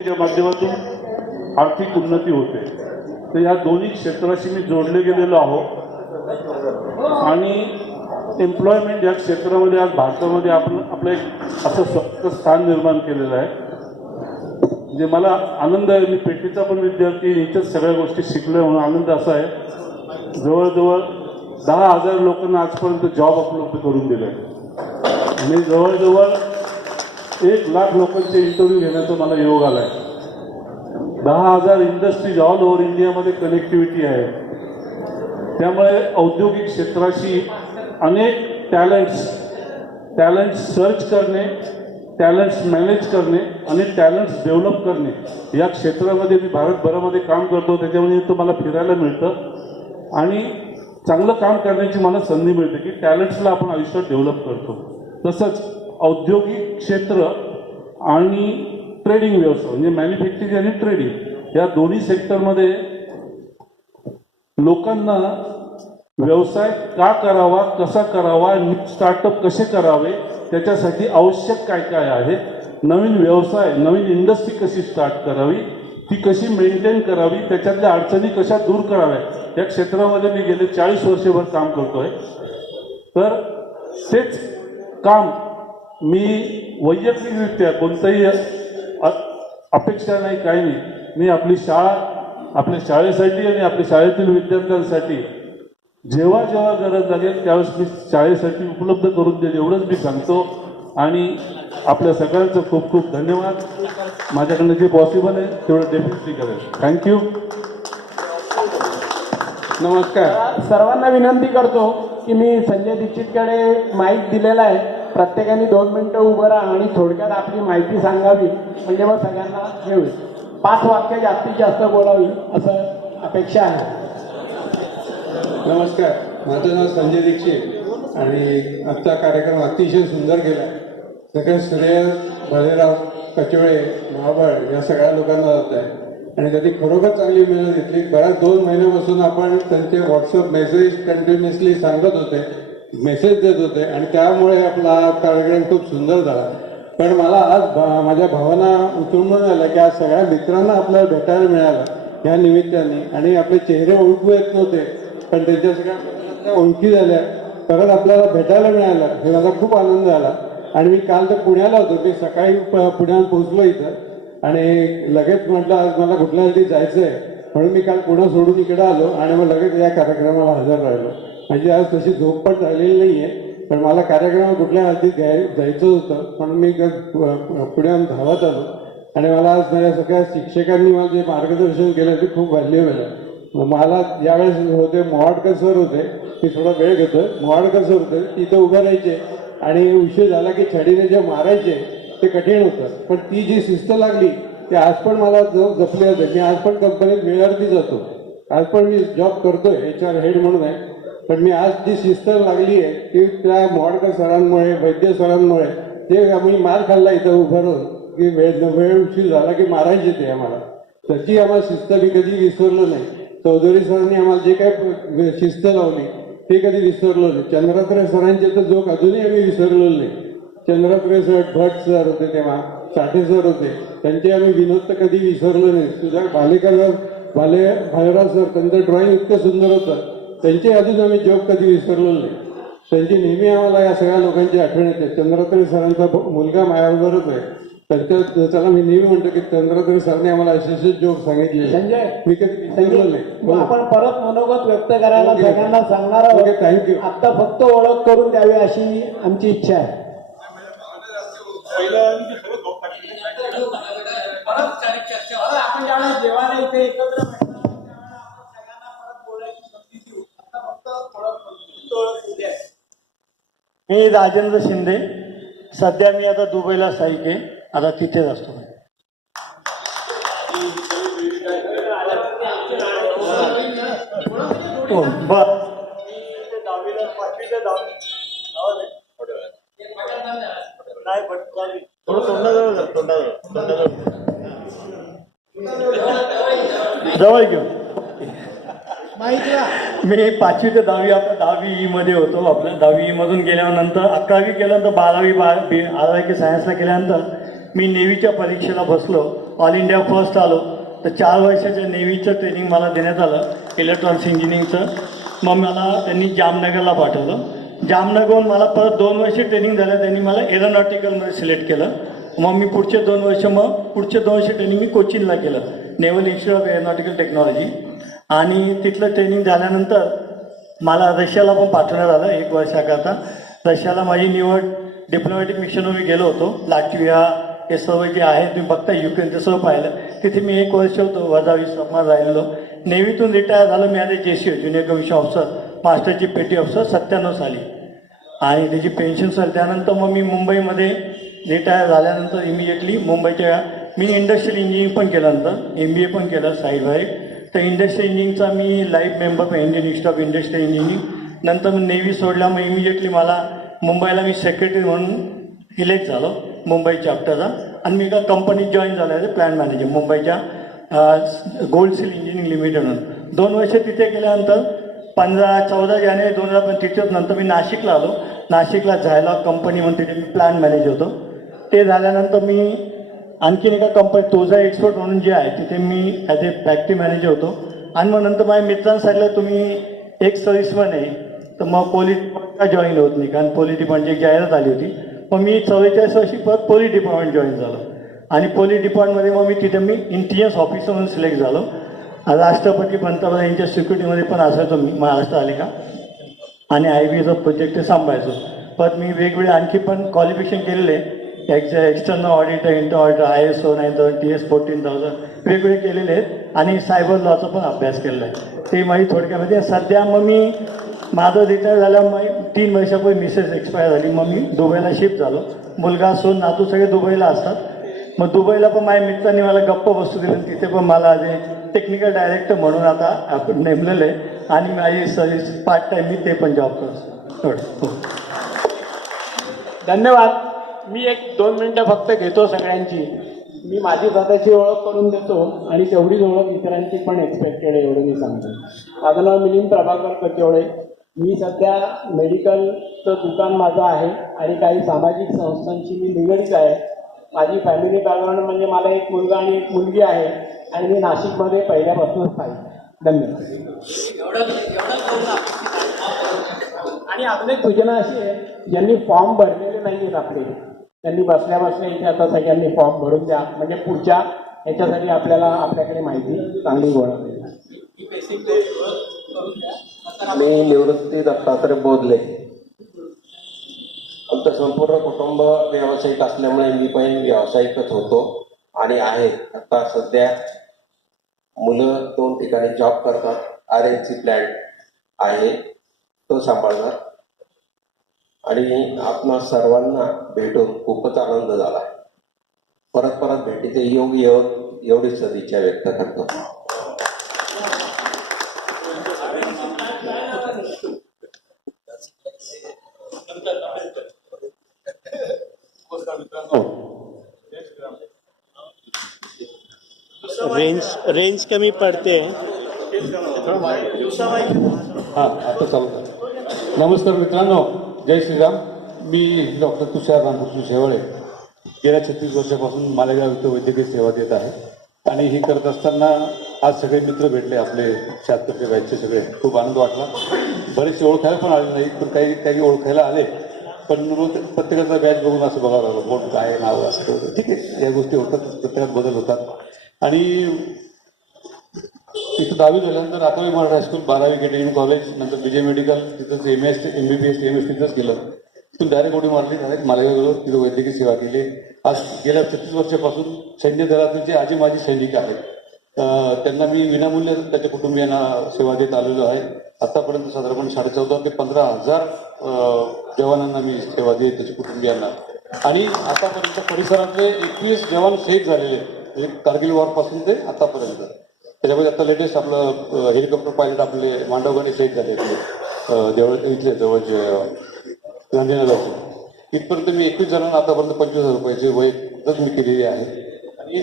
च्या माध्यमातून आर्थिक उन्नती होते। तर या दोन्ही क्षेत्राशी मी जोडले गेलेलो आहोत आणि एम्प्लॉयमेंट या क्षेत्रामध्ये आज भारतामध्ये आपण आपलं एक असं स्वतःचं स्थान निर्माण केलेलं आहे। म्हणजे मला आनंद आहे, मी पेटीचा पण विद्यार्थी, इथेच सगळ्या गोष्टी शिकलोय म्हणून आनंद असा आहे। जवळजवळ 10,000 लोकांना आजपर्यंत जॉब उपलब्ध करून दिले आणि जवळजवळ 1,00,000 लोकांचे इंटरव्ह्यू घेण्याचा मला योग आला आहे। 10,000 इंडस्ट्रीज ऑल ओव्हर इंडियामध्ये कनेक्टिव्हिटी आहे। त्यामुळे औद्योगिक क्षेत्राशी अनेक टॅलेंट्स सर्च करणे, टॅलेंट्स मॅनेज करणे आणि टॅलेंट्स डेव्हलप करणे या क्षेत्रामध्ये मी भारतभरामध्ये काम करतो। त्याच्यामुळे तर मला फिरायला मिळतं आणि चांगलं काम करण्याची मला संधी मिळते की टॅलेंट्सला आपण आयुष्यात डेव्हलप करतो। तसंच औद्योगिक क्षेत्र आणि ट्रेडिंग व्यवसाय म्हणजे मॅन्युफॅक्चरिंग आणि ट्रेडिंग या दोन्ही सेक्टरमध्ये लोकांना व्यवसाय का करावा, कसा करावा, स्टार्टअप कसे करावे, त्याच्यासाठी आवश्यक काय काय आहे, नवीन व्यवसाय नवीन इंडस्ट्री कशी स्टार्ट करावी, ती कशी मेंटेन करावी, त्याच्यातल्या अडचणी कशा दूर कराव्या, या क्षेत्रामध्ये मी गेले 40 वर्षभर काम करतोय। तर तेच काम मी वैयक्तिकरित्या कोणताही अपेक्षा नाही, काही नाही, मी आपली शाळा, आपल्या शाळेसाठी आणि आपल्या शाळेतील विद्यार्थ्यांसाठी जेव्हा जेव्हा गरज लागेल त्यावेळेस मी शाळेसाठी उपलब्ध करून देईल एवढंच मी सांगतो। आणि आपल्या सगळ्यांचं खूप खूप धन्यवाद। माझ्याकडनं जे पॉसिबल आहे तेवढं डेफिनेटली करेल। थँक्यू। नमस्कार सर्वांना विनंती करतो की मी संजय दीक्षितकडे माईक दिलेला आहे, प्रत्येकाने 2 मिनिटं उभं राहा आणि थोडक्यात आपली माहिती सांगावी, म्हणजे मग सगळ्यांना हे होईल। 5 वाक्य जास्तीत जास्त बोलावी असं अपेक्षा आहे। नमस्कार, माझं नाव संजय दीक्षित आणि आजचा कार्यक्रम अतिशय सुंदर गेला। सगळं श्रेय भालेराव कचोळे, महाबळ या सगळ्या लोकांना जात आहे आणि त्यांनी खरोखर चांगली मेहनत घेतली। बऱ्याच 2 महिन्यापासून आपण त्यांचे व्हॉट्सअप मेसेज कंटिन्युअसली सांगत होते, मेसेज देत होते आणि त्यामुळे आपला कार्यक्रम खूप सुंदर झाला। पण मला आज माझ्या भावना उतरून आल्या की आज सगळ्या मित्रांना आपल्याला भेटायला मिळालं या निमित्ताने आणि आपले चेहरे ओळखू येत नव्हते पण त्यांच्या सगळ्या ओळखी झाल्या, परत आपल्याला भेटायला मिळालं, हे मला खूप आनंद झाला। आणि मी काल तर पुण्याला होतो, मी सकाळी पुण्यात पोहोचलो इथं आणि लगेच म्हटलं आज मला कुठल्या तरी जायचं आहे, म्हणून मी काल पुणे सोडून इकडे आलो आणि मग लगेच या कार्यक्रमाला हजर राहिलो। म्हणजे आज तशी झोप पण झालेली नाही आहे, पण मला कार्यक्रमात कुठल्या हद्दीत जायचं होतं म्हणून मी पुण्यात धावत आलो आणि मला आज माझ्या सगळ्या शिक्षकांनी मला जे मार्गदर्शन केलं ते खूप व्हॅल्युएबल आहे। मला यावेळेस होते मोहाडकर सर होते, मी थोडा वेळ घेतोय, मोहाडकर सर होते, तिथं उभं राहायचे आणि उशीर झाला की छडीने जे मारायचे ते कठीण होतं, पण ती जी शिस्त लागली ते आज पण मला जपले होते। मी आज पण कंपनीत वेळेवरती जातो, आज पण मी जॉब करतोय, HR हेड म्हणून आहे, पण मी आज जी शिस्त लागली आहे ती त्या मोहाडकर सरांमुळे, वैद्य सरांमुळे, ते आम्ही मार खाल्ला इथं उभं राहून की वेळ उशीर झाला की मारायचे ते आम्हाला, त्याची आम्हाला शिस्त मी कधी विसरलो नाही। चौधरी सरांनी आम्हाला जे काय शिस्त लावली ते कधी विसरलो नाही। चंद्रात्रे सरांचे तर जोक अजूनही आम्ही विसरलो नाही। चंद्रात्रे सर, भट सर होते तेव्हा, साठे सर होते, त्यांचे आम्ही विनोद तर कधी विसरलो नाही। सुधाकर भालेराव सर, त्यांचं ड्रॉइंग इतकं सुंदर होतं, त्यांचे अजून आम्ही जोक कधी विसरलो नाही। त्यांची नेहमी आम्हाला या सगळ्या लोकांची आठवण येते। चंद्रात्रे सरांचा मुलगा माझ्याबरोबरच आहे, त्याला मी नेहमी म्हणतो की चंद्रात्रे सरांनी आम्हाला असे जोक सांगितले, संजय मी कधी विसरलो नाही। आपण परत मनोगत व्यक्त करायला सगळ्यांना सांगणार आहोत। थँक्यू। आता फक्त ओळख करून द्यावी अशी आमची इच्छा आहे। आपण ज्यावेळेला जेवायला इथे एकत्र मी राजेंद्र शिंदे, सध्या मी आता दुबईला स्थायिक आहे, आता तिथेच असतो। जवळ घेऊ मी 5वी ते 10वी आपल्या 10वी मध्ये होतो। आपल्या 10वी मधून गेल्यानंतर 11वी केल्यानंतर 12वी सायन्सला केल्यानंतर मी नेव्हीच्या परीक्षेला बसलो ऑल इंडिया फर्स्ट आलो. तर 4 वर्षाच्या नेव्हीचं ट्रेनिंग मला देण्यात आलं इलेक्ट्रॉनिक्स इंजिनिअरिंगचं. मग मला त्यांनी जामनगरला पाठवलं. जामनगरहून मला परत 2 वर्ष ट्रेनिंग झालं. त्यांनी मला एरोनॉटिकलमध्ये सिलेक्ट केलं. मग मी पुढचे 2 वर्ष ट्रेनिंग मी कोचिनला केलं, naval institute of aeronautical technology. आणि तिथलं ट्रेनिंग झाल्यानंतर मला रशियाला पण पाठवण्यात आलं 1 वर्षाकरता. रशियाला माझी निवड डिप्लोमॅटिक मिशनवर मी गेलो होतो. लाटविया हे सर्व जे आहे तुम्ही बघता, युक्रेन ते सर्व पाहिलं. तिथे मी 1 वर्ष होतो, वजा 20 रकमात राहिलेलो. नेव्हीतून रिटायर झालो मी as JCO, junior commission officer, मास्टरची पेटी ऑफिसर 97 साली. आणि त्याची पेन्शन झाली. त्यानंतर मग मी मुंबईमध्ये रिटायर झाल्यानंतर इमिजिएटली मुंबईच्या मी इंडस्ट्रियल इंजिनिअरिंग पण केलं, नंतर MBA पण केलं साईड बाय. तर इंडस्ट्रियल इंजिनिअरिंगचा मी लाईफ मेंबर पण Indian institute of industrial engineering. नंतर मी नेव्ही सोडल्या. मग इमिजिएटली मला मुंबईला मी सेक्रेटरी म्हणून इलेक्ट झालो मुंबई चॅप्टरचा. आणि मी एका कंपनीत जॉईन झालो आहे प्लॅन मॅनेजर मुंबईच्या गोल्डसील इंजिनिअरिंग लिमिटेड म्हणून. 2 वर्ष तिथे केल्यानंतर 14 जानेवारी 2005 तिथेच नंतर मी नाशिकला आलो. नाशिकला झायलॉग कंपनी म्हणून तिथे मी प्लॅन मॅनेजर होतो. ते झाल्यानंतर मी आणखीन एका कंपनी तोझा एक्सपोर्ट म्हणून जे आहे तिथे मी ॲज ए फॅक्टरी मॅनेजर होतो. आणि मग नंतर माझ्या मित्रांनी सांगितलं तुम्ही एक सर्व्हिसमन आहे, तर मग पोलीस का जॉईन होत नाही, कारण पोलीस डिपार्टमेंटची जाहिरात आली होती. मग मी 44 वर्षी परत पोलीस डिपार्टमेंट जॉईन झालो. आणि पोलीस डिपार्टमेंटमध्ये मग मी तिथे इंटेलिजन्स ऑफिसर म्हणून सिलेक्ट झालो. राष्ट्रपती पंतप्रधान यांच्या सिक्युरिटीमध्ये पण असायचो मी महाराष्ट्रपालिका. आणि IBAचा प्रोजेक्ट ते सांभाळायचो. परत मी वेगवेगळे आणखी पण क्वालिफिकेशन केलेले, external auditor, inter auditor, ISO 9000, TS 14000 वेगवेगळे केलेले आहेत. आणि सायबर लॉचा पण अभ्यास केलेला आहे. ते माझी थोडक्यामध्ये सध्या. मग मी माझं रिटायर झाल्यावर मग 3 वर्षापूर्वी मिसेस एक्सपायर झाली. मग मी दुबईला शिफ्ट झालो. मुलगा सोन नातू सगळे दुबईला असतात. मग दुबईला पण माझ्या मित्रांनी मला गप्प बसू दिलं. तिथे पण मला जे टेक्निकल डायरेक्टर म्हणून आता नेमलेलं आहे. आणि माझी सर्व्हिस पार्ट टाईम मी ते पण जॉब करतो. एवढं. धन्यवाद. मी 1-2 मिनटं फक्त घेतो सगळ्यांची. मी माझी स्वतःची ओळख करून देतो आणि तेवढीच ओळख इतरांची पण एक्सपेक्टेड आहे एवढं मी सांगतो. माझं नाव मिलिंद प्रभाकर कचोळे. मी सध्या मेडिकलचं दुकान माझं आहे आणि काही सामाजिक संस्थांची मी निगडीत आहे. माझी फॅमिली बॅकग्राऊंड म्हणजे मला 1 मुलगा आणि 1 मुलगी आहे आणि मी नाशिकमध्ये पहिल्यापासूनच आहे. धन्यवाद. आणि अजून एक सूचना अशी आहे, ज्यांनी फॉर्म भरलेले नाही आहेत आपले, त्यांनी बसल्या बसल्या इथे आता सगळ्यांनी फॉर्म भरून द्या, म्हणजे पुढच्या ह्याच्यासाठी आपल्याकडे माहिती चांगली गोळा होईल. मी निवृत्ती दत्तात्रय बोधले. आमचं संपूर्ण कुटुंब व्यावसायिक असल्यामुळे मी पण व्यावसायिकच होतो आणि आहे. आता सध्या मुलं 2 ठिकाणी जॉब करतात. RNC प्लॅन आहे तो सांभाळणार. आणि आपणा सर्वांना भेटून खूपच आनंद झाला. परत भेटीचे योग एवढीच सदिच्छा व्यक्त करतो. रेंज कमी पडते. हां, आता चालू करा. नमस्कार मित्रांनो, जय श्रीराम. मी डॉक्टर तुषार रामकृष्ण शेवाळे. गेल्या 36 वर्षापासून मालेगाव इथं वैद्यकीय सेवा देत आहे. आणि ही करत असताना आज सगळे मित्र भेटले आपले 76च्या बॅचचे सगळे. खूप आनंद वाटला. बरेचसे ओळखायला पण आले नाही, पण काही ओळखायला आले. पण रोज प्रत्येकाचा बॅच बघून असं बघावं लागलं, कोण काय नाव असतं. ठीक आहे, या गोष्टी होतात, प्रत्येकात बदल होतात. आणि इथं 10वी झाल्यानंतर रातावी मराठा हायस्कूल, 12वी केटीएम कॉलेज, नंतर BJ मेडिकल, तिथंच MBBS MS तिथंच केलं. तिथून डायरेक्ट उडी मारली, डायरेक्ट मालेगाववर तिथं वैद्यकीय सेवा केली. आज गेल्या 36 वर्षापासून सैन्य दलातील जे आजी माजी सैनिक आहेत त्यांना मी विनामूल्य त्याच्या कुटुंबियांना सेवा देत आलेलो आहे. आतापर्यंत साधारण 14,500 ते 15,000 जवानांना मी सेवा देत त्याच्या कुटुंबियांना. आणि आतापर्यंत परिसरातले 21 जवान शहीद झालेले, म्हणजे कारगिल वॉरपासून ते आतापर्यंत. त्याच्यामध्ये आता लेटेस्ट आपलं हेलिकॉप्टर पायलट आपले मांडवगणे शहीद झाले इथले जवळचे गांधीनगरचे. इथपर्यंत मी 21 जणांना आतापर्यंत 25,000 रुपयाचे वैयक्तिक मी केलेली आहे. आणि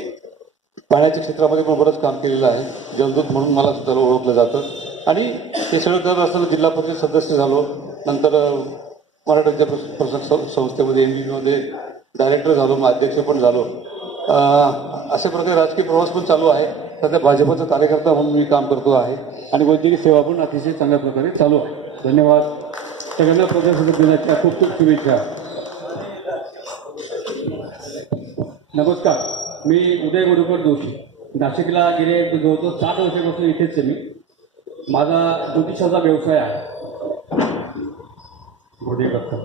पाण्याच्या क्षेत्रामध्ये पण बरंच काम केलेलं आहे. जलदूत म्हणून मला सुद्धा ओळखलं जातं. आणि ते सगळं करत असताना जिल्हा परिषद सदस्य झालो, नंतर मराठा विद्यापीठ संस्थेमध्ये MBBमध्ये डायरेक्टर झालो, मग अध्यक्ष पण झालो. अशा प्रकारे राजकीय प्रवास पण चालू आहे. सध्या भाजपचा कार्यकर्ता म्हणून मी काम करतो आहे आणि वैद्यकीय सेवा पण अतिशय चांगल्या प्रकारे चालू आहे. धन्यवाद. सगळ्यांना प्रजासत्ताक दिनाच्या खूप खूप शुभेच्छा. नमस्कार, मी उदय गुरुकर जोशी. नाशिकला गेले जवळजवळ 7 वर्षापासून इथेच आहे मी. माझा ज्योतिषाचा व्यवसाय आहे. गोडे करतो.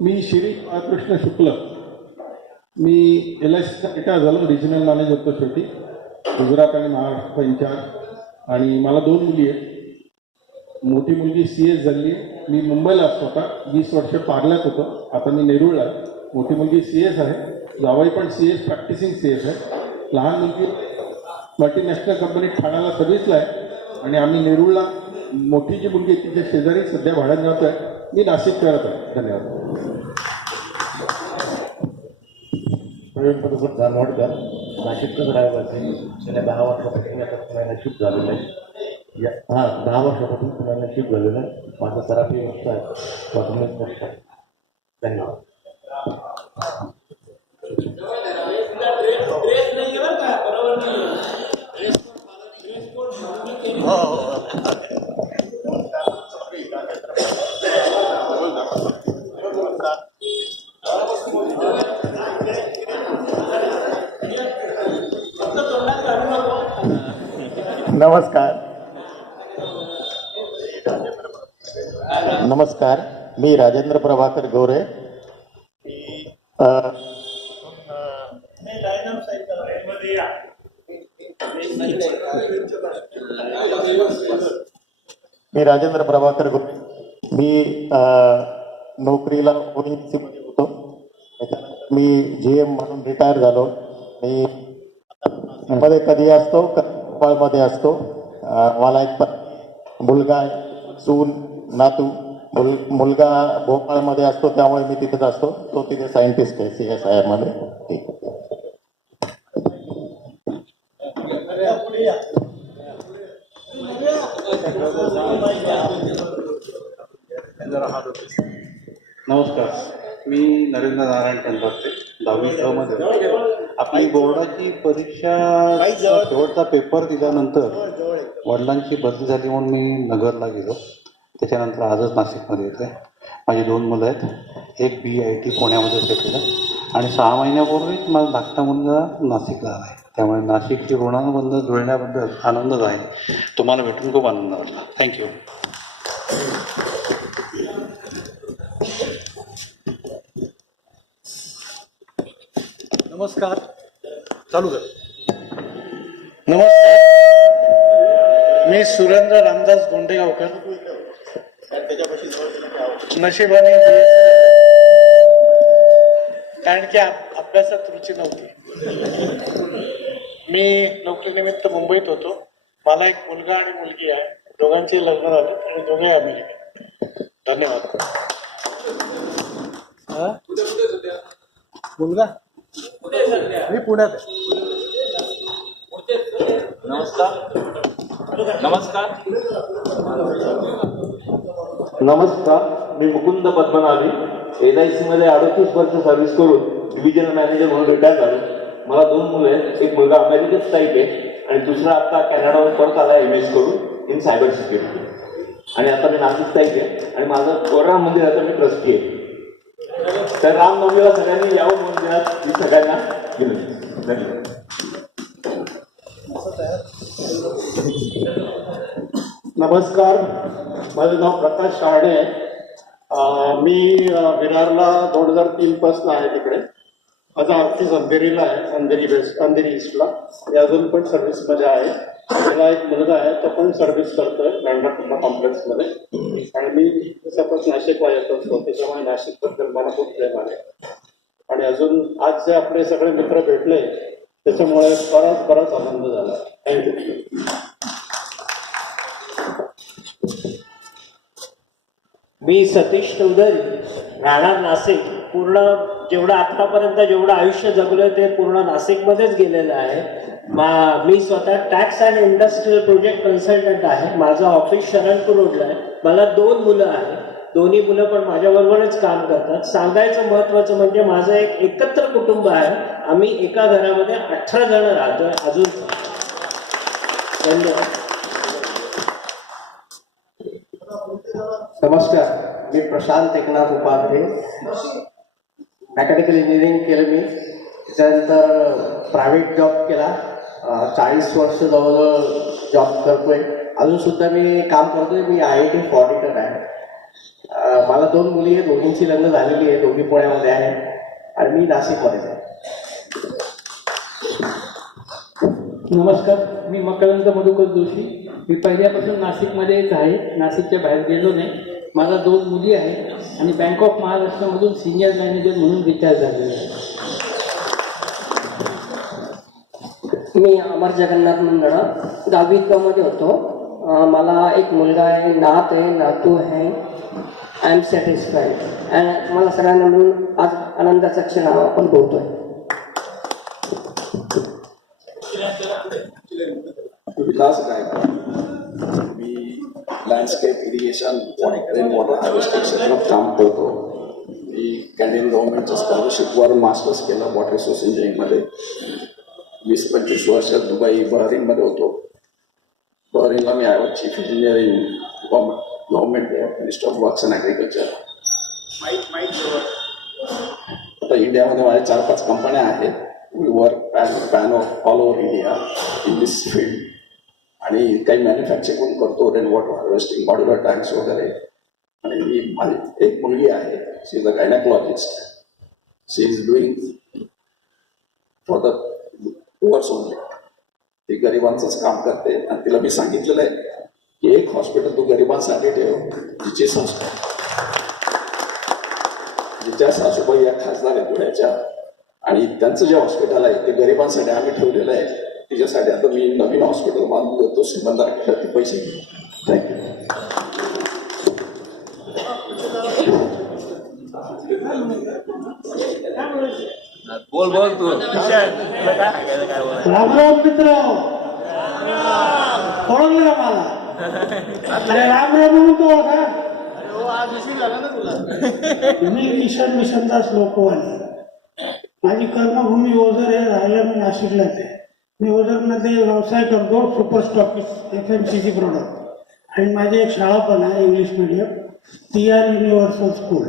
मी श्री कृष्ण शुक्ल. मी LICचा रिटायर झालो. रिजनल मॅनेजर होतो शेवटी, गुजरात आणि महाराष्ट्र इन्चार्ज. आणि मला 2 मुली आहेत. मोठी मुलगी CS झाली. मी मुंबईला असतो आता. 20 वर्ष पार्ल्यात होतो. आता मी नेरूळला आहे. मोठी मुलगी CS आहे. जावई पण CS, प्रॅक्टिसिंग CS आहे. लहान मुलगी मल्टीनॅशनल कंपनीत ठाण्याला सर्व्हिसला आहे. आणि आम्ही नेरूळला, मोठी जी मुलगी आहे तिच्या शेजारी सध्या भाड्यात जातो आहे. मी नाशिक करत आहे. धन्यवाद. प्रवीण पदपूर जानवडकर, नाशिकचंच राहिवासी. गेल्या 10 वर्षापासून आता पुण्याला शिफ्ट झालेलं आहे. 10 वर्षापासून पुण्याला शिफ्ट झालेलं आहे. माझं सराफी वर्ष आहे, 19 वर्ष आहे. धन्यवाद. नमस्कार, मी राजेंद्र प्रभाकर गोरे. मी नोकरीला ONGC मध्ये होतो. त्याच्यानंतर मी GM म्हणून रिटायर झालो. मी मध्ये कधी असतो, भोपाळमध्ये असतो. मला एक मुलगा आहे, सून, नातू. मुलगा भोपाळमध्ये असतो, त्यामुळे मी तिथेच असतो. तो तिथे सायंटिस्ट आहे CSIR मध्ये. ठीक आहे. नमस्कार, मी नरेंद्र नारायण चंद्रते, 10वी मध्ये. आपली बोर्डाची परीक्षा शेवटचा पेपर दिल्यानंतर वडिलांची बदली झाली म्हणून मी नगरला गेलो. त्याच्यानंतर आजच नाशिकमध्ये येते. माझी 2 मुलं आहेत. एक BIT पुण्यामध्ये सेटल आहे आणि 6 महिन्यापूर्वीच माझा धाकटा मुलगा नाशिकला आला आहे. त्यामुळे नाशिकची ऋणानुबंध जुळण्याबद्दल आनंदच आहे. तुम्हाला भेटून खूप आनंद वाटला. थँक्यू. नमस्कार, चालू कर. नमस्कार, मी सुरेंद्र रामदास गोंडेगावकर. नशिबाने कारण की अभ्यासात रुची नव्हती. मी नोकरीनिमित्त मुंबईत होतो. मला एक मुलगा आणि मुलगी आहे. दोघांची लग्न झाले आणि दोघे अमेरिकेत. धन्यवाद. मुलगा मी पुण्यात आहे. नमस्कार, मी मुकुंद पद्मनाभी. LIC मध्ये 38 वर्ष सर्व्हिस करून डिव्हिजनल मॅनेजर म्हणून रिटायर झालो. मला 2 मुलं आहेत. एक मुलगा अमेरिकेत स्थायिक आहे आणि दुसरा आता कॅनडावर परत आला MS करून इन सायबर सिक्युरिटी. आणि आता मी नाशिक स्थायिक आहे आणि माझं कोराम मंदिराचा मी ट्रस्टी आहे. तर रामनवमीला सगळ्यांनी यावं मंदिरात, मी सगळ्यांना विनंती. धन्यवाद. नमस्कार, माझं नाव प्रकाश शहाणे आहे. मी विरारला 2003 पासून आहे तिकडे. माझा ऑफिस अंधेरीला आहे, अंधेरी ईस्टला. मी अजून पण सर्व्हिसमध्ये आहे. मला एक मुलगा आहे, तो पण सर्व्हिस करतोय नांदगाव कॉम्प्लेक्समध्ये. आणि मी तसापासून नाशिकला येत असतो, त्याच्यामुळे नाशिकबद्दल मला खूप प्रेम आहे. आणि अजून आज जे आपले सगळे मित्र भेटले त्याच्यामुळे बराच आनंद झाला. थँक्यू. मी सतीश चौधरी, राहणार नाशिक. पूर्ण जेवढं आत्तापर्यंत जेवढं आयुष्य जगलं ते पूर्ण नाशिकमध्येच गेलेलं आहे. मी स्वतः tax and industrial project consultant आहे. माझं ऑफिस शरणपूर रोडला आहे. मला 2 मुलं आहेत. दोन्ही मुलं पण माझ्याबरोबरच काम करतात. सांगायचं महत्वाचं म्हणजे माझं एक एकत्र कुटुंब आहे. आम्ही एका घरामध्ये 18 जण राहतोय अजून. धन्यवाद. नमस्कार, मी प्रशांत एकनाथ उपाध्ये. मेकॅनिकल इंजिनिअरिंग केलं मी. त्याच्यानंतर प्रायव्हेट जॉब केला. 40 वर्ष जवळजवळ जॉब करतोय. अजून सुद्धा मी काम करतोय. मी IIT ऑडिटर आहे. मला 2 मुली आहेत. दोघींची लग्न झालेली आहे. दोघी पुण्यामध्ये आहेत आणि मी नाशिकमध्ये आहे. नमस्कार, मी मकरंद मधुकर जोशी. मी पहिल्यापासून नाशिकमध्येच आहे. नाशिकच्या बाहेर गेलो नाही. मला 2 मुली आहेत आणि बँक ऑफ महाराष्ट्रामधून सिनियर मॅनेजर म्हणून रिटायर झालेलो आहे. मी अमर जगन्नाथ मंगळा 10वी मध्ये होतो. मला एक मुलगा आहे, नात आहे, नातू आहे. आय एम सॅटिस्फाईड अँड मला सगळ्यांना मिळून आज आनंदाचा क्षण आपण बोलतोय. विलास गायकवाड. मी landscape irrigation rain water harvesting क्षेत्रात काम करतो. मी कॅन्डिडेट गव्हर्नमेंटच्या स्कॉलरशिपवर मास्टर्स केलं वॉटर रिसोर्स इंजिनिअरिंगमध्ये. 20-25 वर्ष दुबई बहरीनमध्ये होतो. बहरीनला मी I was chief engineer in government minister of works and agriculture. आता इंडियामध्ये माझ्या 4-5 कंपन्या आहेत. We work pan of all over India in this field. आणि काही मॅन्युफॅक्चरिंग पण करतो, rain water harvesting, modular tanks वगैरे. आणि मी माझी एक मुलगी आहे, she is a gynaecologist. She is doing for the poors only. ती गरिबांचंच काम करते आणि तिला मी सांगितलेलं आहे की एक हॉस्पिटल तू गरिबांसाठी ठेव. तिची संस्था, जिच्या सासूबाई या खासदार आहेत धुळ्याच्या, आणि त्यांचं जे हॉस्पिटल आहे ते गरिबांसाठी आम्ही ठेवलेलं आहे. तिच्यासाठी आता मी नवीन हॉस्पिटल बांधून देतो श्रीमंतांकडे, ती पैसे घेऊ. थँक्यू. बोल बोल तू. राम राम मित्र, ओळखलं का मला? अरे राम राम म्हणतो का? मी किशन मिशनदास लोकवानी. माझी कर्मभूमी ओझर आहे. राहायला मी नाशिकलाच आहे. मी ओझरमध्ये व्यवसाय करतो, सुपर स्टॉकिस्ट FMCG प्रोडक्ट. आणि माझी एक शाळा पण आहे English medium, TR universal school.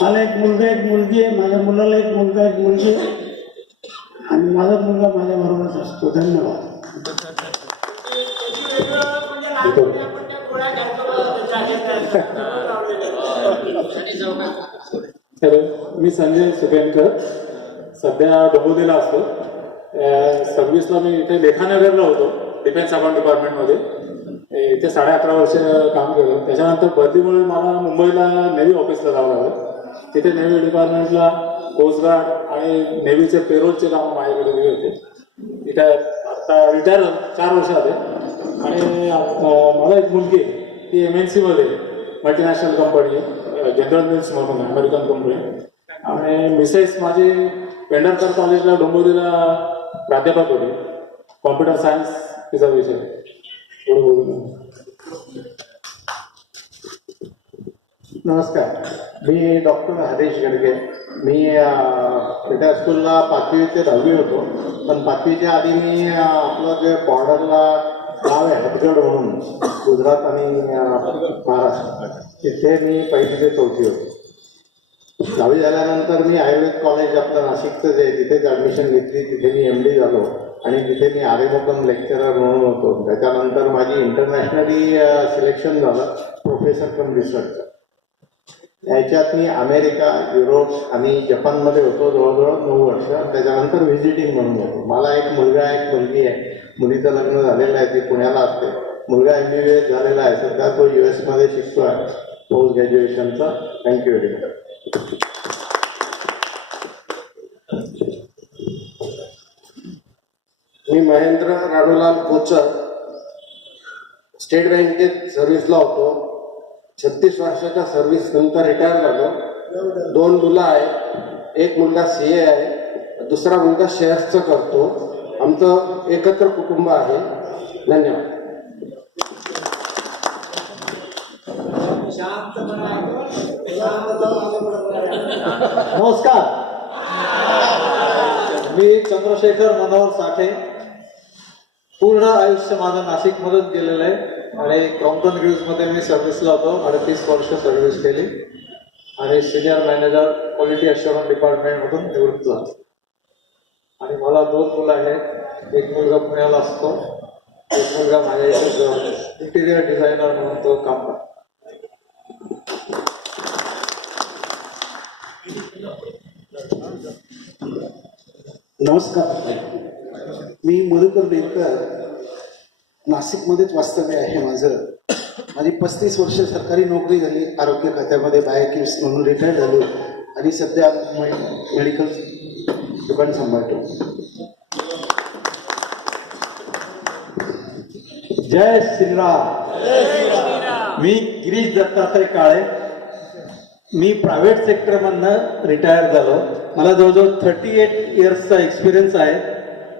मला एक मुलगा एक मुलगी आहे. माझ्या मुलाला एक मुलगा एक मुलगी आहे आणि माझा मुलगा माझ्याबरोबरच असतो. धन्यवाद. हॅलो, मी संजय सुगेनकर. सध्या डोंबिवलीला असतो. सर्व्हिसला मी इथे लेखानगरला होतो, डिफेन्स अकाउंट डिपार्टमेंटमध्ये. इथे 11.5 वर्ष काम केलं. त्याच्यानंतर बदलीमुळे मला मुंबईला नेव्ही ऑफिसला जावं लागलं. तिथे नेव्ही डिपार्टमेंटला कोस्टगार्ड आणि नेव्हीचे पेरोलचे काम माझ्याकडे दिले होते. तिथे आता रिटायर 4 वर्ष आले. आणि मला एक मुलगी आहे, ती MNCमध्ये मल्टीनॅशनल कंपनी, जनरल मिल्स म्हणून अमेरिकन कंपनी. आणि मिसेस माझी पेंढरकर कॉलेजला डोंबिवलीला प्राध्यापक होते. कॉम्प्युटर सायन्स तिचा विषय. नमस्कार, मी डॉक्टर हरीश गडगे. मी पेटा स्कूलला 5वी ते 10वी होतो. पण 5वीच्या आधी मी आपलं जे बॉर्डरला गाव आहे हदगड म्हणून, गुजरात आणि महाराष्ट्र, तिथे मी 1ली ते 4थी होतो. 10वी झाल्यानंतर मी आयुर्वेद कॉलेज आपलं नाशिकचं जे तिथेच ॲडमिशन घेतली. तिथे मी MD झालो आणि तिथे मी आरेमुकम लेक्चरर म्हणून होतो. त्याच्यानंतर माझी इंटरनॅशनली सिलेक्शन झालं प्रोफेसर कम रिसर्चचं. याच्यात मी अमेरिका, युरोप आणि जपानमध्ये होतो जवळजवळ 9 वर्ष. त्याच्यानंतर व्हिजिटिंग म्हणून होतो. मला एक मुलगा एक मुलगी आहे. मुलीचं लग्न झालेलं आहे, ती पुण्याला असते. मुलगा MBBS झालेला आहे, सध्या तो US मध्ये शिकतो आहे पोस्ट ग्रॅज्युएशनचा. Thank you very much. मी महेंद्र राणूलाल कोचर, स्टेट बँकेत सर्व्हिसला होतो. 36 वर्षाच्या सर्व्हिस नंतर रिटायर झालो. 2 मुलं आहेत. एक मुलगा CA आहे, दुसरा मुलगा शेअर्सचं करतो. आमचं एकत्र कुटुंब आहे. धन्यवाद. नमस्कार, मी चंद्रशेखर मनोहर साठे. पूर्ण आयुष्य माझं नाशिकमध्येच गेलेलं आहे आणि क्रॉम्प्टन ग्रीव्समध्ये मी सर्व्हिसला होतो. 38 वर्ष सर्व्हिस केली आणि सिनियर मॅनेजर क्वालिटी अश्युरन्स डिपार्टमेंटमधून निवृत्त झालो. आणि मला 2 मुलं आहेत. एक मुलगा पुण्याला असतो, एक मुलगा माझ्या इथे इंटिरियर डिझायनर म्हणून तो काम करतो. नमस्कार, मी मधुकर देवकर. नाशिकमध्येच वास्तव्य आहे माझं. माझी 35 वर्ष सरकारी नोकरी झाली. आरोग्य खात्यामध्ये बायोकिम्स म्हणून रिटायर झालो आणि सध्या मेडिकल दुकान सांभाळतो. जय श्रीराम. मी गिरीश दत्तात्रय काळे. मी प्रायव्हेट सेक्टरमधनं रिटायर झालो. मला जवळजवळ 38 इयर्सचा एक्सपिरियन्स आहे.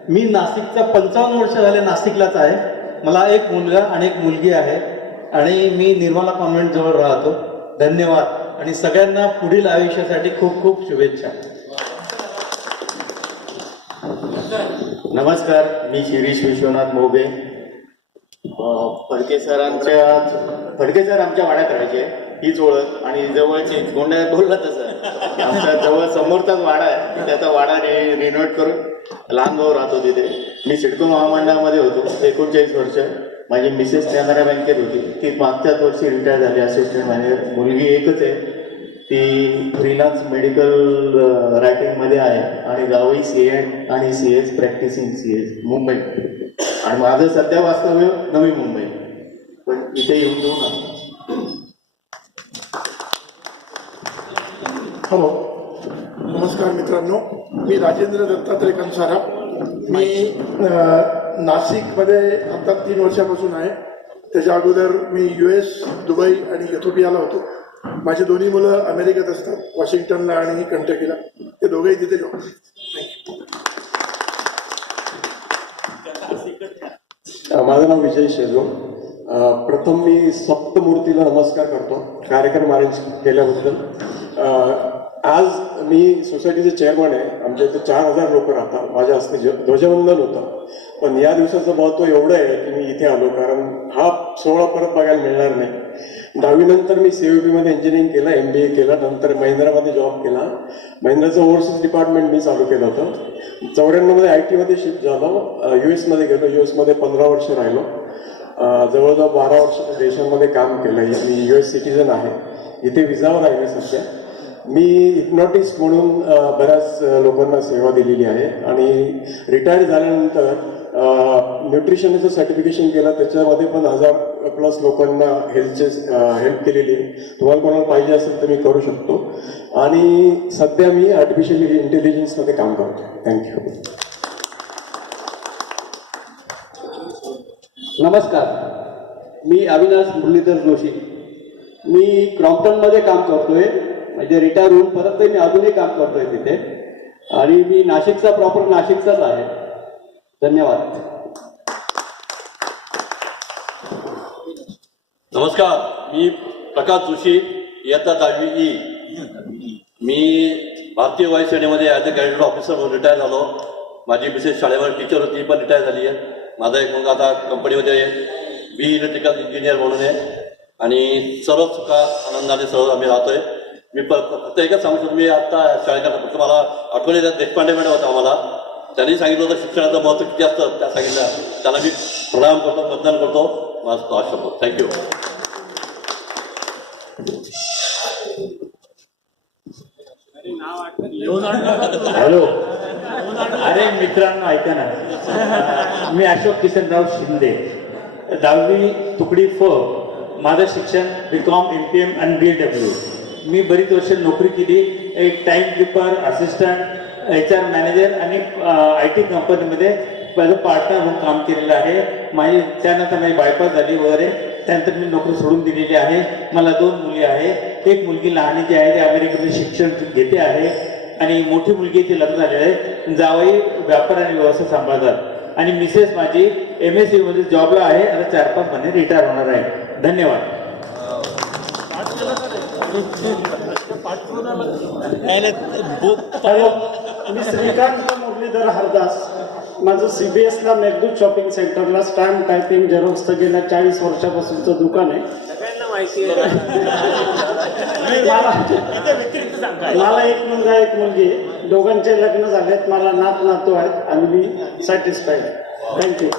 मी नाशिकचा 55 वर्ष झाले नाशिकलाच आहे. मला एक मुलगा आणि एक मुलगी आहे आणि मी निर्मला कॉन्व्हेंट जवळ राहतो. धन्यवाद आणि सगळ्यांना पुढील आयुष्यासाठी खूप खूप शुभेच्छा. नमस्कार, मी शिरीष विश्वनाथ मोबे. फडके सर आमच्या वाड्यात राहायचे. हीच ओळख आणि जवळची गोंड्यात बोलला तसं आमच्या जवळ समोरचाच वाडा आहे. त्याचा वाडा रिनोव्हेट करून लहान भाऊ राहतो तिथे. मी सिडको महामंडळामध्ये होतो 39 वर्ष. माझी मिसेस कॅनरा बँकेत होती. ती मागच्याच वर्षी रिटायर झाली असिस्टंट मॅनेजर. मुलगी एकच आहे, ती फ्रीलान्स मेडिकल रायटिंगमध्ये आहे आणि जावई CA आणि CS प्रॅक्टिसिंग CS मुंबई. आणि माझं सध्या वास्तव्य नवी मुंबई, पण इथे येऊन जाऊ ना. हॅलो, नमस्कार मित्रांनो, मी राजेंद्र दत्तात्रय कंसारा. मी नाशिकमध्ये आता 3 वर्षापासून आहे. त्याच्या अगोदर मी US, दुबई आणि इथिओपियाला होतो. माझी दोन्ही मुलं अमेरिकेत असतात, वॉशिंग्टनला आणि कंटकीला. ते दोघेही तिथे जॉब करतात. माझं नाव विजय शेजो. प्रथम मी सप्तमूर्तीला नमस्कार करतो कार्यक्रम अरेंज केल्याबद्दल. आज मी सोसायटीचे चेअरमन आहे. आमच्या इथे 4000 लोक राहतात. माझ्या हस्ते ध्वजवंदन होतं, पण या दिवसाचं महत्त्व एवढं आहे की मी इथे आलो कारण हा सोहळा परत बघायला मिळणार नाही. 10वी नंतर मी CVP मध्ये इंजिनिअरिंग केलं, MBA केलं. नंतर महिंद्रामध्ये जॉब केला. महिंद्राचं ओव्हरसीज डिपार्टमेंट मी चालू केलं होतं. 94 मध्ये IT मध्ये शिफ्ट झालो. US मध्ये गेलो. US मध्ये 15 वर्ष राहिलो. जवळजवळ 12 वर्ष देशामध्ये काम केलं. मी US सिटीजन आहे. इथे विजावर आहे मी सध्या. मी हिप्नॉटिस्ट म्हणून बऱ्याच लोकांना सेवा दिलेली आहे आणि रिटायर झाल्यानंतर न्यूट्रिशनचं सर्टिफिकेशन केलं. त्याच्यामध्ये पण 1000+ लोकांना हेल्प केलेली आहे. तुम्हाला कोणाला पाहिजे असेल तर मी करू शकतो. आणि सध्या मी आर्टिफिशियल इंटेलिजन्समध्ये काम करतो. थँक्यू. नमस्कार, मी अविनाश मुरलीधर जोशी. मी क्रॉम्प्टनमध्ये काम करतोय. म्हणजे रिटायर होऊन परत मी अजूनही काम करतोय तिथे. आणि मी नाशिकचा प्रॉपर नाशिकचाच आहे. धन्यवाद. नमस्कार, मी प्रकाश जोशी, इयत्ता 10वी E. मी भारतीय वायुसेनेमध्ये ॲज अ गॅजेट ऑफिसर म्हणून रिटायर झालो. माझी मिसेस शाळेवर टीचर होती, पण रिटायर झाली आहे. माझा एक मुलगा आता कंपनीमध्ये BE इलेक्ट्रिकल इंजिनियर म्हणून आहे आणि सर्व सुखा आनंदाने सर्व आम्ही राहतोय. मी फक्त एकच सांगू शकतो, मी आता शाळेत फक्त मला आठवणी देशपांडे मॅडम होता आम्हाला. त्यांनी सांगितलं होतं शिक्षणाचं महत्त्व किती असतं. त्या सांगितलं, त्यांना मी प्रणाम करतो, वंदन करतो. माझा आशा. थँक्यू. हॅलो, अरे मित्रांनो ऐका ना. मी अशोक किसनराव शिंदे, 10वी तुकडी F. माझं शिक्षण BCom, MPM आणि BAW. मी बरीच वर्ष नोकरी केली. एक time keeper, assistant, HR manager आणि IT कंपनीमध्ये माझं पार्टनर म्हणून काम केलेलं आहे. त्यानंतर माझी बायपास झाली वगैरे. त्यानंतर मी नोकरी सोडून दिलेली आहे. मला 2 मुली आहे. एक मुलगी लहानीची आहे, ती अमेरिकेमध्ये शिक्षण घेते आहे आणि मोठी मुलगी ती लग्न झालेली आहे. जावई व्यापार आणि व्यवसाय सांभाळतात आणि मिसेस माझी MSc मध्ये जॉबला आहे आणि 4-5 महिने रिटायर होणार आहे. धन्यवाद. हॅलो, मी श्रीकांत मुरलीधर हरदास. माझं CBSला मेघदूत शॉपिंग सेंटरला स्टॅम्प टायपिंग झेरॉक्सचं गेल्या 40 वर्षापासूनचं दुकान आहे. मला एक मुलगा एक मुलगी आहे. दोघांचे लग्न झालेत. मला नातू आहेत आणि मी सॅटिस्फाईड आहे. थँक्यू.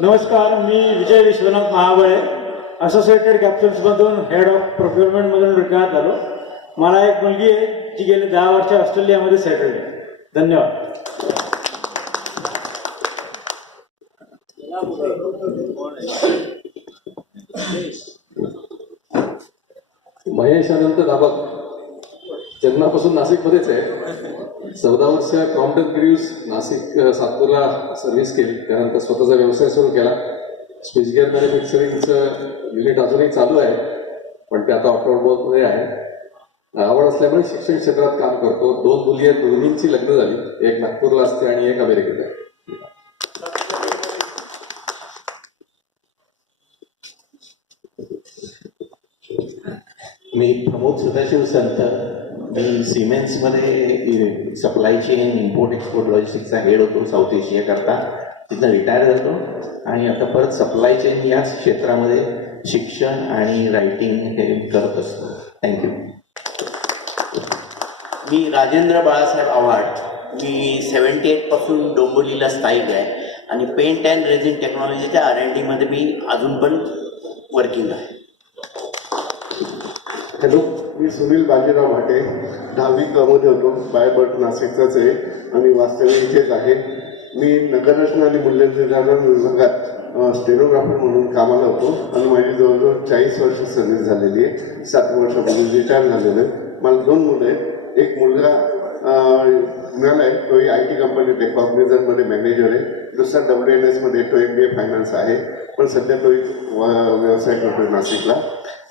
नमस्कार, मी विजय विश्वनाथ महाबळे, असोसिएटेड कॅप्सूल्समधून हेड ऑफ प्रोक्युरमेंटमधून रिटायर झालो. मला एक मुलगी आहे, जी गेली 10 वर्ष ऑस्ट्रेलियामध्ये सेटल आहे. धन्यवाद. महेश अनंत दाबक, जन्मापासून नाशिकमध्येच आहे. 14 वर्ष क्रॉम्प्टन क्रूज नाशिक सातपूरला सर्व्हिस केली. त्यानंतर स्वतःचा व्यवसाय सुरू केला. स्विचगेअर मॅन्युफॅक्चरिंगचं युनिट अजूनही चालू आहे, पण ते आता ऑटोमोबाईलमध्ये आहे. आवड असल्यामुळे शिक्षण क्षेत्रात काम करतो. 2 मुली आहेत, दोन्हींची लग्न झाली. एक नागपूरला असते आणि एक अमेरिकेत आहे. मी प्रमोद सदाशिव संत. मी सिमेन्समध्ये सप्लाय चेन इम्पोर्ट एक्सपोर्ट लॉजिस्टिक्सचा हेड होतो साऊथ एशिया करता. तिथं रिटायर झालो आणि आता परत सप्लाय चेन याच क्षेत्रामध्ये शिक्षण आणि रायटिंग हे करत असतो. थँक्यू. मी राजेंद्र बाळासाहेब आव्हाड. मी 78 पासून डोंबिवलीला स्थायिक आहे आणि पेंट अँड रेझिन टेक्नॉलॉजीच्या R&D मध्ये मी अजून पण वर्किंग आहे. हॅलो, मी सुनील बाजीराव भाटे. 10वी मध्ये होतो. बायबर्ट नाशिकचाच आहे आणि वास्तव्य इथेच आहे. मी नगररचना आणि मूल्यनिर्धारण विभागात स्टेनोग्राफर म्हणून कामाला होतो आणि माझी जवळजवळ 40 वर्ष सर्व्हिस झालेली आहे. 7 वर्षापूर्वी रिटायर झालेलं आहे. मला 2 मुलं आहेत. एक मुलगा पुण्याला आहे, तो IT कंपनी टेक्नॉलॉजीमध्ये मॅनेजर आहे. दुसरा WNS मध्ये तो MBA फायनान्स आहे, पण सध्या तो एक व्यवसाय करतोय नाशिकला.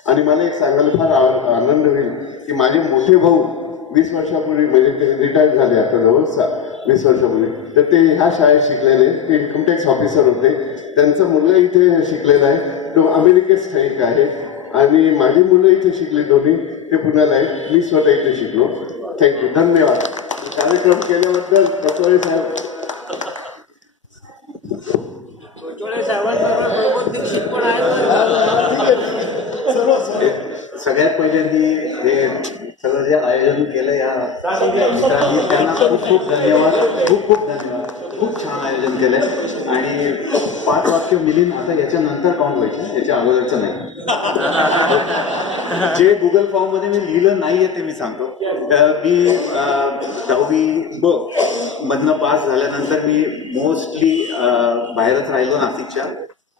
आणि मला एक सांगायला फार आनंद होईल की माझे मोठे भाऊ 20 वर्षापूर्वी म्हणजे ते रिटायर झाले आता जवळ 20 वर्षापूर्वी, तर ते ह्या शाळेत शिकलेले. ते इन्कम टॅक्स ऑफिसर होते. त्यांचा मुलगा इथे शिकलेला आहे, तो अमेरिकेत स्थायिक आहे. आणि माझी मुलं इथे शिकली दोन्ही, ते पुण्याला आहेत. मी स्वतः इथे शिकलो. थँक्यू, धन्यवाद. कार्यक्रम केल्याबद्दल पटोळे साहेब. सगळ्यात पहिल्यांदी हे सगळं जे आयोजन केलं या मित्रांनी, त्यांना खूप खूप धन्यवाद. खूप खूप धन्यवाद. खूप छान आयोजन केलंय. आणि 5 वाक्य मिलीन आता याच्यानंतर काउंट व्हायचे, याच्या अगोदरचं नाही. जे गुगल फॉर्म मध्ये मी लिहिलं नाहीये ते मी सांगतो. मी 10वी मधनं पास झाल्यानंतर मी मोस्टली बाहेरच राहिलो नाशिकच्या.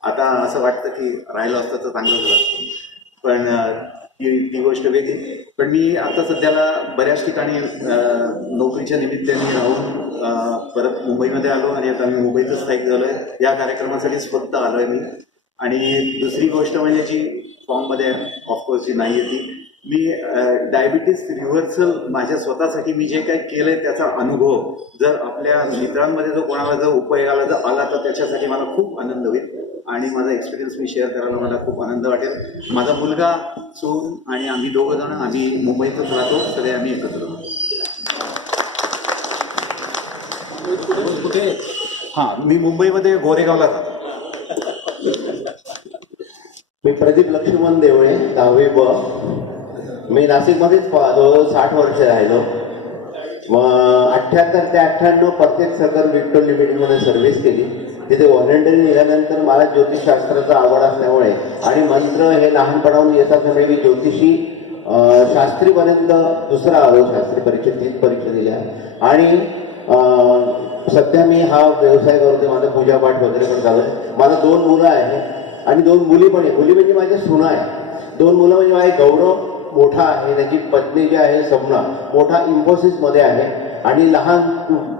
आता असं वाटतं की राहिलो असतं तर चांगलं झालं, पण ती गोष्ट वेगळी. पण मी आता सध्याला बऱ्याच ठिकाणी नोकरीच्या निमित्ताने राहून परत मुंबईमध्ये आलो आणि आता मी मुंबईतच स्थायिक झालो आहे. या कार्यक्रमासाठीच फक्त आलो आहे मी. आणि दुसरी गोष्ट म्हणजे जी फॉर्ममध्ये ऑफकोर्स जी नाही आहे ती, मी डायबिटीस रिव्हर्सल माझ्या स्वतःसाठी मी जे काही केलं आहे त्याचा अनुभव जर आपल्या मित्रांमध्ये जो कोणाला जर उपयोगाला जर आला तर त्याच्यासाठी मला खूप आनंद होईल आणि माझा एक्सपिरियन्स मी शेअर करायला मला खूप आनंद वाटेल. माझा मुलगा, सून आणि आम्ही दोघं जण आम्ही मुंबईतच राहतो. सगळे आम्ही एकत्र राहतो. हां, मी मुंबईमध्ये गोरेगावला राहतो. मी प्रदीप लक्ष्मण देवळे, 10वी ब. मी नाशिकमध्येच जवळजवळ 60 वर्ष राहिलो. मग 78 ते 98 प्रत्येक सरकार विक्टर लिमिटेडमध्ये सर्व्हिस केली. तिथे व्हॉलेंटरी निघाल्यानंतर मला ज्योतिषशास्त्राचा आवड असल्यामुळे आणि मंत्र हे लहानपणाहून येत असल्यामुळे मी ज्योतिषी शास्त्रीपर्यंत दुसरा आलो. शास्त्री परीक्षा 30 परीक्षा दिल्या आणि सध्या मी हा व्यवसाय करतो. माझा पूजापाठ वगैरे पण चालू आहे. मला 2 मुलं आहेत आणि 2 मुली पण आहे. मुली म्हणजे माझ्या सुना आहे. 2 मुलं म्हणजे माझे गौरव मोठा आहे, त्याची पत्नी जी आहे सपना मोठा इन्फोसिसमध्ये आहे आणि लहान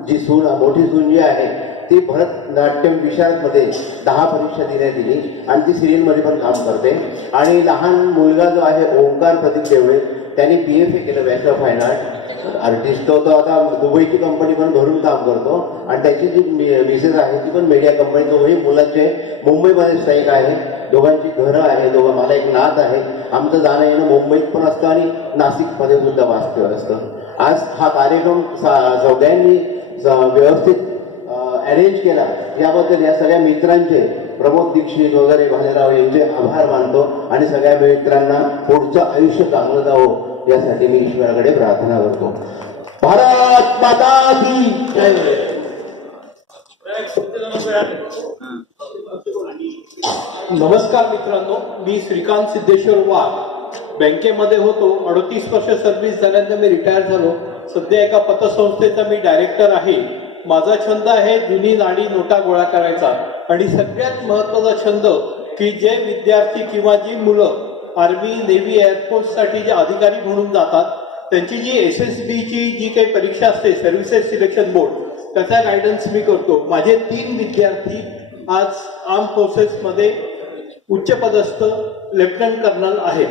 जी सून मोठी सून जी आहे ती भरतनाट्यम विशारदमध्ये 10 परीक्षा देण्यात दिली आणि ती सिरियलमध्ये पण काम करते. आणि लहान मुलगा जो आहे ओंकार प्रदीप देवळे त्यांनी BFA केलं, bachelor of fine art. Artist तो आता दुबईची कंपनी पण घरून काम करतो आणि त्याची जी मिसेस आहे ती पण मीडिया कंपनी. दोघे मुलांचे मुंबईमध्ये स्थायिक आहे, दोघांची घरं आहे, मला एक नात आहे. आमचं जाणं येणं मुंबईत पण असतं आणि नाशिकमध्ये सुद्धा वास्तव असतं. आज हा कार्यक्रम सगळ्यांनी व्यवस्थित अरेंज केला याबद्दल या सगळ्या मित्रांचे, प्रमोद दीक्षित वगैरे भालेराव यांचे आभार मानतो आणि सगळ्या मित्रांना पुढचं आयुष्य चांगलं जावं यासाठी मी ईश्वराकडे प्रार्थना करतो. भारत माता की जय. नमस्कार मित्रांनो, मी श्रीकांत सिद्धेश्वर वाघ. बँकेमध्ये होतो, 38 वर्ष सर्व्हिस झाल्यानंतर मी रिटायर झालो. सध्या एका पतसंस्थेचा मी डायरेक्टर आहे. माझा छंद आहे जुनी नाणी नोटा गोळा करायचा आणि सगळ्यात महत्त्वाचा छंद की जे विद्यार्थी किंवा जी मुलं आर्मी, नेव्ही, एअरफोर्ससाठी जे अधिकारी म्हणून जातात त्यांची जी SSBची जी काही परीक्षा असते, सर्व्हिसेस सिलेक्शन बोर्ड, त्याचा गायडन्स मी करतो. माझे 3 विद्यार्थी आज आर्म फोर्सेसमध्ये उच्च पदस्थ लेफ्टनंट कर्नल आहेत.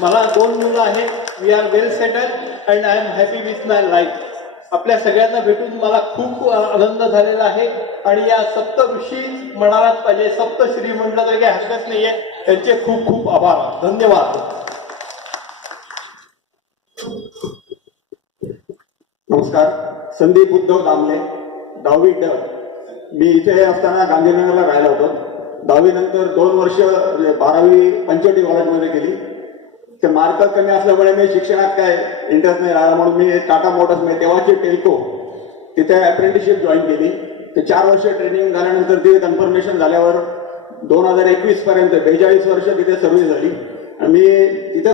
मला 2 मुलं आहेत. We are well settled and I am happy with my life. आपल्या सगळ्यांना भेटून मला खूप आनंद झालेला आहे आणि या सप्तऋषी म्हणालाच पाहिजे, सप्तश्री म्हटलं तरी काही हरकत नाहीये. त्यांचे खूप खूप आभार. धन्यवाद. नमस्कार, संदीप उद्धव दामले, 10वी ड. मी इथे असताना गांधीनगरला राहिला होतो. 10वी नंतर 2 वर्ष 12वी पंचवटी कॉलेजमध्ये गेली. ते मार्क कमी असल्यामुळे मी शिक्षणात काय इंटरेस्ट नाही राहिला, म्हणून मी टाटा मोटर्स तेव्हाची टेल्को तिथे अप्रेंटिसशिप जॉईन केली. ते 4 वर्ष ट्रेनिंग झाल्यानंतर ते कन्फर्मेशन झाल्यावर 2021 पर्यंत 42 वर्ष तिथे सर्व्हिस झाली आणि मी तिथे